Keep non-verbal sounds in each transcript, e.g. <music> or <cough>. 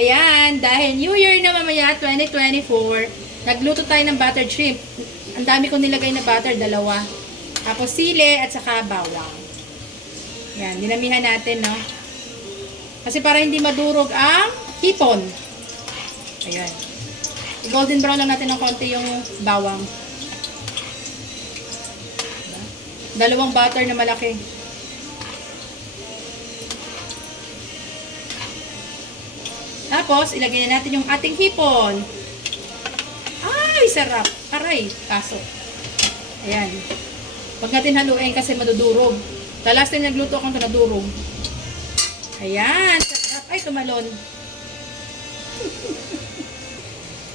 Ayan, dahil New Year na mamaya, 2024, nagluto tayo ng buttered shrimp. Ang dami kong nilagay na butter, dalawa. Tapos sili at saka bawang. Yan, dinamihan natin, no? Kasi para hindi madurog ang hipon. Ayan. I-golden brown lang natin ng konti yung bawang. Diba? Dalawang butter na malaki. Tapos, ilagay na natin yung ating hipon. Ay, sarap. Aray, kaso. Ayan. Huwag natin haluin kasi madudurog. The last time nagluto ako ito nadurog. Ayan, sarap. Ay, tumalon. <laughs>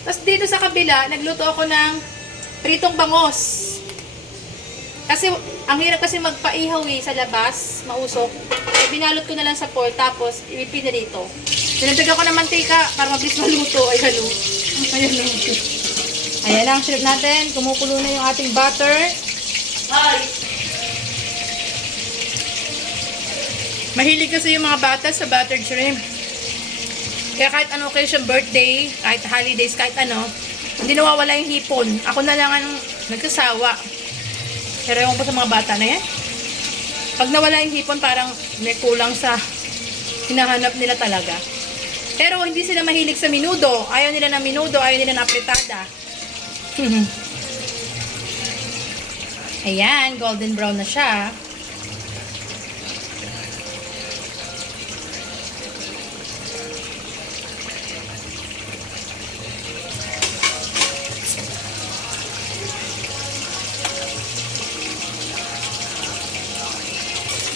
Tapos dito sa kabila, nagluto ako ng pritong bangos. Kasi, ang hirap kasi magpaihaw eh sa labas, mausok. Eh, binalot ko na lang sa pork, tapos ipipin na dito. Dinagdagan ko ng mantika para mabilis maluto. Ayan o. Ayan o. Ayan lang, shrimp natin. Kumukulo na yung ating butter. Mahilig kasi yung mga bata sa buttered shrimp. Kaya kahit ano occasion, birthday, kahit holidays, kahit ano, hindi nawawala yung hipon. Ako na lang ang nagsasawa. Pero ewan ko sa mga bata na yan. Pag nawala yung hipon, parang may kulang sa hinahanap nila talaga. Pero hindi sila mahilig sa minudo. Ayaw nila ng minudo, ayaw nila ng apretada. <laughs> Ayan, golden brown na siya.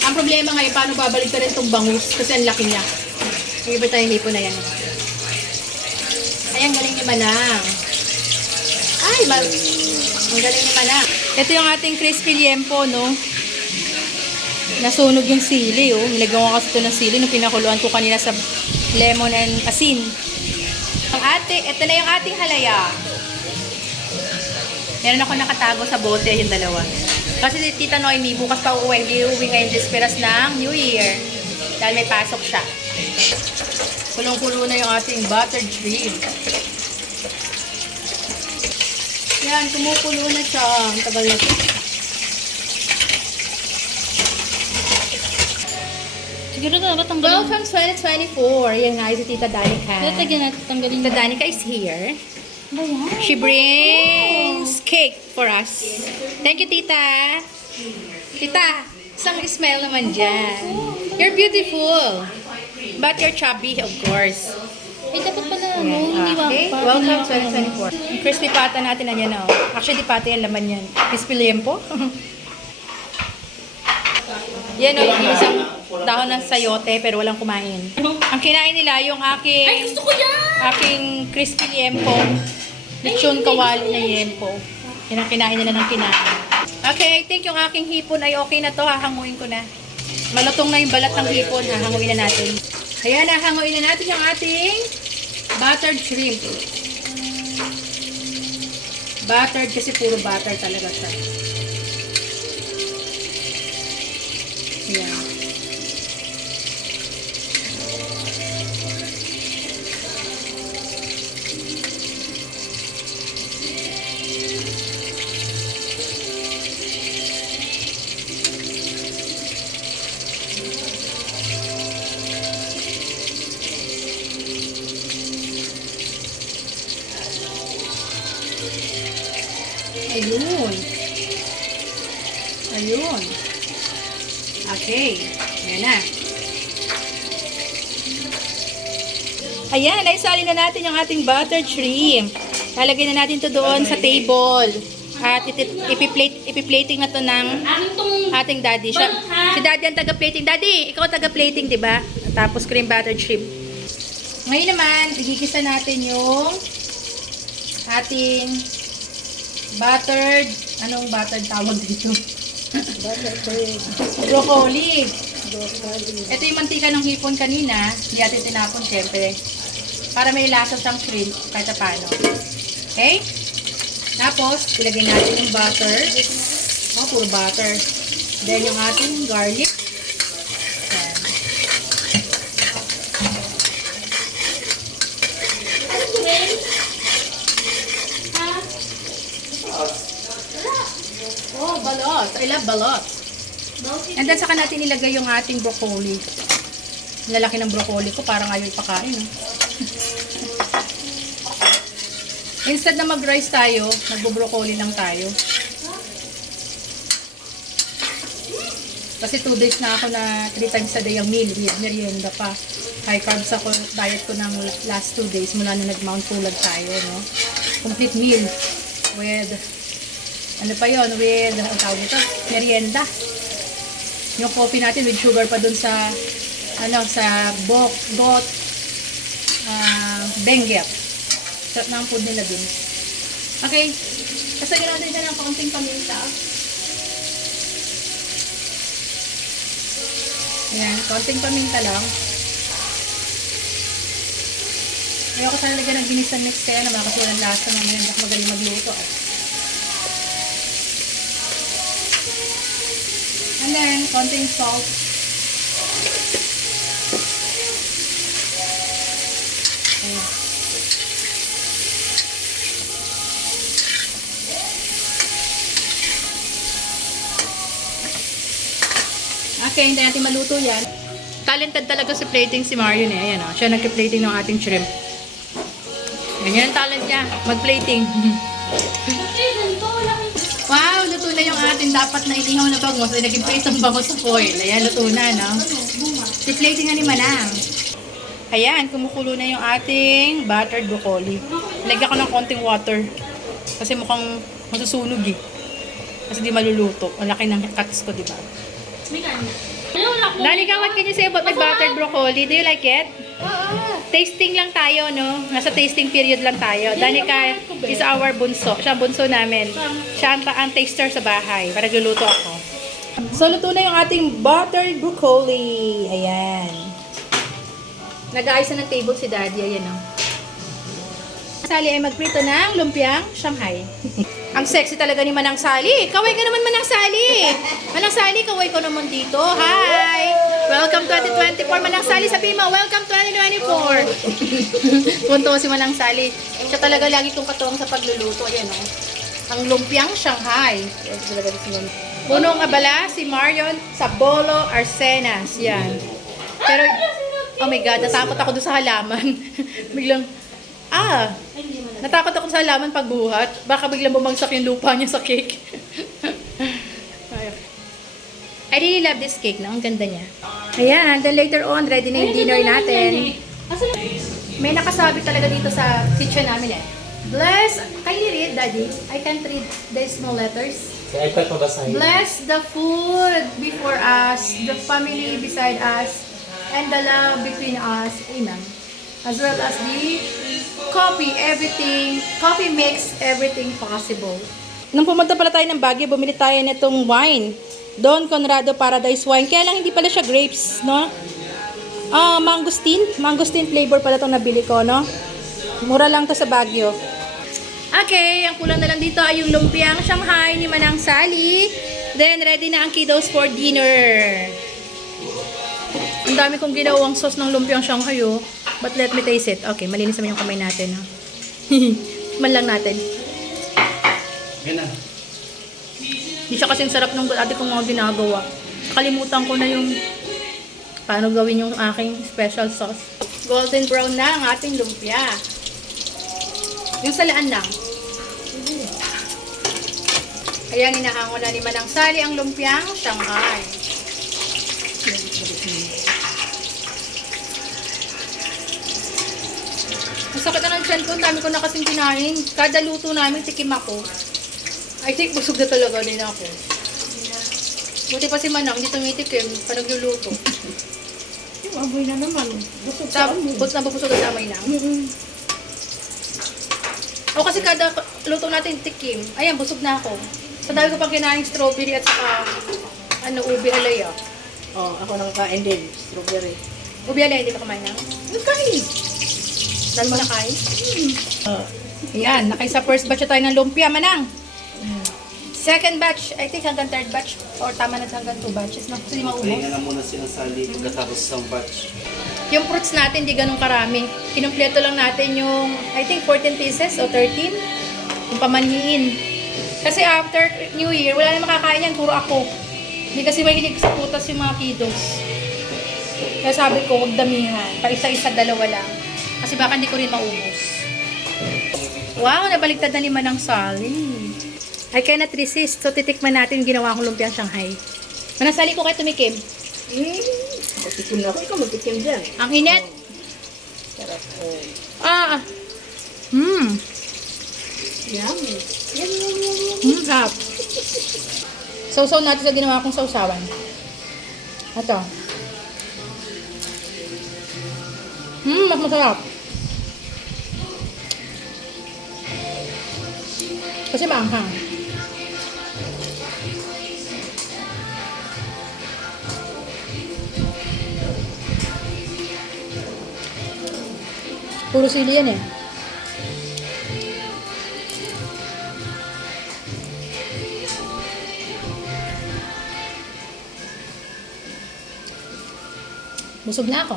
Ang problema ngayon, paano babalik na rin itong bangus? Kasi ang laki niya. Yung iba tayong hipo na yan. Ay, ang galing ni Manang. Ay, mal ang galing ni Manang. Ito yung ating crispy liempo, no? Nasunog yung sili, oh. Nilagyan ko kasi ito ng sili nung pinakuluan ko kanina sa lemon and asin. Ang ate, ito na yung ating halaya. Meron ako nakatago sa bote, yung dalawa. Kasi si Tita Noemi, bukas pa uuwi. Hindi uuwi ngayon disperas ng New Year. Dahil may pasok siya. Kulong-kulo na yung ating buttered shrimp. Yan, kumukulo na siya. Ang tagal na ito. Siguro na dapat tanggalin. Welcome 2024. Yan nga, si Tita Danica. Tatagyan natin, tanggalin. Tita Danica is here. Ba yan? She brings cake for us. Thank you, Tita. Tita, isang smile naman dyan. You're beautiful. But you're chubby, of course. Eh, dapat pala, ano, hindi ba? Okay, welcome pinaka- 2024. Yung crispy pata natin, na. Oh. Actually, di pata <laughs> yan, laman yan. Crispy liempo. yan o, yung isang dahon ng sayote, pero walang kumain. Ang kinain nila, yung aking... Ay, gusto ko yan! aking crispy liempo. Lechon kawali na liempo. Yan ang kinain nila ng kinain. Okay, I think yung aking hipon ay okay na to. Hahanguin ko na. Malutong na yung balat ng hipon. Hahanguin na natin. Ayan, hahanguin na natin yung ating buttered shrimp. Buttered kasi puro butter talaga siya. Okay. Ayan na. Ayan, naisali na natin yung ating buttered shrimp. Lalagay na natin to doon sa table. At ipiplate, ipiplating na to ng ating daddy. Siya, si daddy ang taga-plating. Daddy, ikaw ang taga-plating, di ba? Tapos cream buttered shrimp. Ngayon naman, igigisa natin yung ating buttered, anong buttered tawag dito? Broccoli. Ito yung mantika ng hipon kanina. Hindi natin tinapon, syempre. Para may lasa siyang shrimp, kahit paano. Okay? Tapos, ilagay natin yung butter. Oh, puro butter. Then, yung ating garlic. Balot. I love balot. And then saka natin ilagay yung ating broccoli. Lalaki ng broccoli ko, parang ayaw ipakain. No? <laughs> Instead na mag-rice tayo, magbo-broccoli lang tayo. Kasi 2 days na ako na 3 times a day ang meal with merienda pa. High carbs ako, diet ko ng last 2 days mula nung nag-mount tulad tayo, no? Complete meal with, ano pa yon with, ang tawag ito, merienda. Yung coffee natin with sugar pa dun sa, ano, sa bok, got, uh, benguet. Sarap na ang food nila dun. Okay. Kasi natin dyan ng kaunting paminta. Ayan, konting paminta lang. Ayoko sana lagyan ng binisan next kaya naman kasi walang lasa naman hindi ako magaling konting salt. Okay, hindi natin maluto yan. Talented talaga sa plating si Marion eh. Ayan o, siya nagka-plating ng ating shrimp. Ganyan ang talent niya, mag-plating. <laughs> wow, luto na yung ating dapat na inihaw na bangos. Ay, naging paste ang bangos sa foil. Ayan, luto na, no? Si-plating nga ni Manang. Ayan, kumukulo na yung ating buttered broccoli. Lagyan ko ng konting water. Kasi mukhang masusunog eh. Kasi di maluluto. Ang laki ng cuts ko, di ba? Dali ka, what can you say about my buttered broccoli? Do you like it? Tasting lang tayo, no? Nasa tasting period lang tayo. Danica is our bunso. Siya ang bunso namin. Siya ang, ang taster sa bahay. Para nagluluto ako. So, luto na yung ating buttered broccoli. Ayan. Nag-aayos na ng table si Daddy. Ayan, no? Sali ay magprito ng lumpiang Shanghai. <laughs> Ang sexy talaga ni Manang Sali. Kaway ka naman Manang Sali. <laughs> Manang Sali, kaway ko naman dito. Hi! Welcome 2024. Manang Sali, sabi mo, welcome 2024. Punto si Manang Sali. Siya talaga lagi kong katuwang sa pagluluto. Ayan o. Ang lumpiang Shanghai. Talaga si Manang. Punong abala, si Marion Sabolo Arsenas. Yan. Pero, oh my God, natakot ako doon sa halaman. <laughs> Biglang, ah, natakot ako sa halaman pagbuhat. Baka biglang bumagsak yung lupa niya sa cake. <laughs> I really love this cake na. Ang ganda niya. Ayan, then later on, ready na yung dinner natin. May nakasabi talaga dito sa kitchen namin eh. Bless, can you read, Daddy? I can't read the small letters. Basahin. Bless the food before us, the family beside us, and the love between us. Amen. As well as the coffee, everything, coffee makes everything possible. Nung pumunta pala tayo ng Baguio, bumili tayo nitong wine. Don Conrado Paradise Wine. Kaya lang hindi pala siya grapes, no? Ah, mangosteen. Mangosteen flavor pala itong nabili ko, no? Mura lang to sa Baguio. Okay, ang kulang na lang dito ay yung lumpiang Shanghai ni Manang Sally. Then, ready na ang kiddos for dinner. Ang dami kong ginawang sauce ng lumpiang Shanghai, oh. But let me taste it. Okay, malinis naman yung kamay natin, <laughs> ha. Man lang natin. Na. Hindi siya kasing sarap ng dati kong mga ginagawa. Kalimutan ko na yung paano gawin yung aking special sauce. Golden brown na ang ating lumpia. Yung salaan lang. Ayan, inahango na ni Manang Sali ang lumpiang Shanghai. Masakit na ng tiyan ko. Ang dami ko na kasing kinain. Kada luto namin, tikim ako. I think busog na talaga din ako. Buti pa si Manang, hindi tumitikim pa nagluluto. Yung amoy na naman. Busog Sa, sa amoy. bus na busog na may nang. O kasi kada luto natin tikim, ayan, busog na ako. Sa dami ko pang kinain strawberry at saka ano, ubi alaya. Oh, ako nakakain din. Strawberry. Ubi alaya, hindi ka kumain na? Nagkain. Dahil mo nakain? Uh, Ayan, nakain sa first batch na tayo ng lumpia, Manang. Second batch, I think hanggang third batch. Or tama na hanggang two batches na. Kasi maubos. Pahinga na muna sinasali pagkatapos ng batch. Yung fruits natin, di ganun karami. Kinumpleto lang natin yung, I think, 14 pieces o 13. Yung pamanhiin. Kasi after New Year, wala na makakain yan, puro ako. Hindi kasi mahilig sa putas yung mga kiddos. Kaya sabi ko, huwag damihan. Pa isa-isa, dalawa lang. Kasi baka hindi ko rin maubos. Wow, nabaliktad na ni Manang Sally. I cannot resist. So, titikman natin ginawa kong lumpiang Shanghai. Manang Sally ko kayo tumikim. Hmm. Matikim na ako. Ikaw matikim dyan. Ang init. Sarap. Oh. Ah. Hmm. Yummy. Yum, yum, yum, yum. Hmm, sarap. Sausaw natin sa ginawa kong sausawan. Ito. Hmm, mas masarap. Kasi maanghang. Puro sili yan eh. Busog na ako.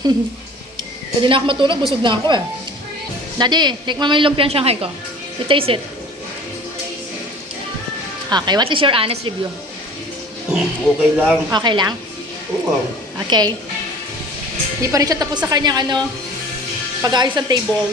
<laughs> Pwede na ako matulog, busog na ako eh. Daddy, tikman mo yung lumpiang Shanghai ko. You taste it. Okay, what is your honest review? <clears throat> Okay lang. Okay lang? Oo. Okay. Hindi pa rin siya tapos sa kanyang ano, pag-ayos ng table.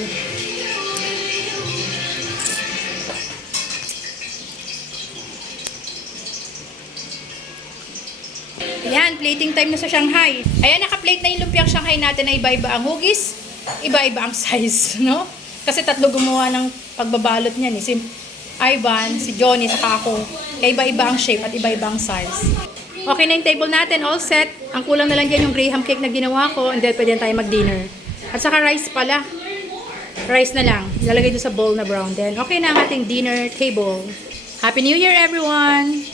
Ayan, plating time na sa Shanghai. Ayan, naka-plate na yung lumpiang Shanghai natin na iba-iba ang hugis, iba-iba ang <laughs> size, no? Kasi tatlo gumawa ng pagbabalot niyan eh. Si Ivan, si Johnny, saka ako. Kaya iba-iba ang shape at iba-iba ang size. Okay na yung table natin, all set. Ang kulang na lang dyan yung graham cake na ginawa ko and then pwede tayo mag-dinner. At saka rice pala. Rice na lang. Lalagay doon sa bowl na brown. Then okay na ang ating dinner table. Happy New Year everyone!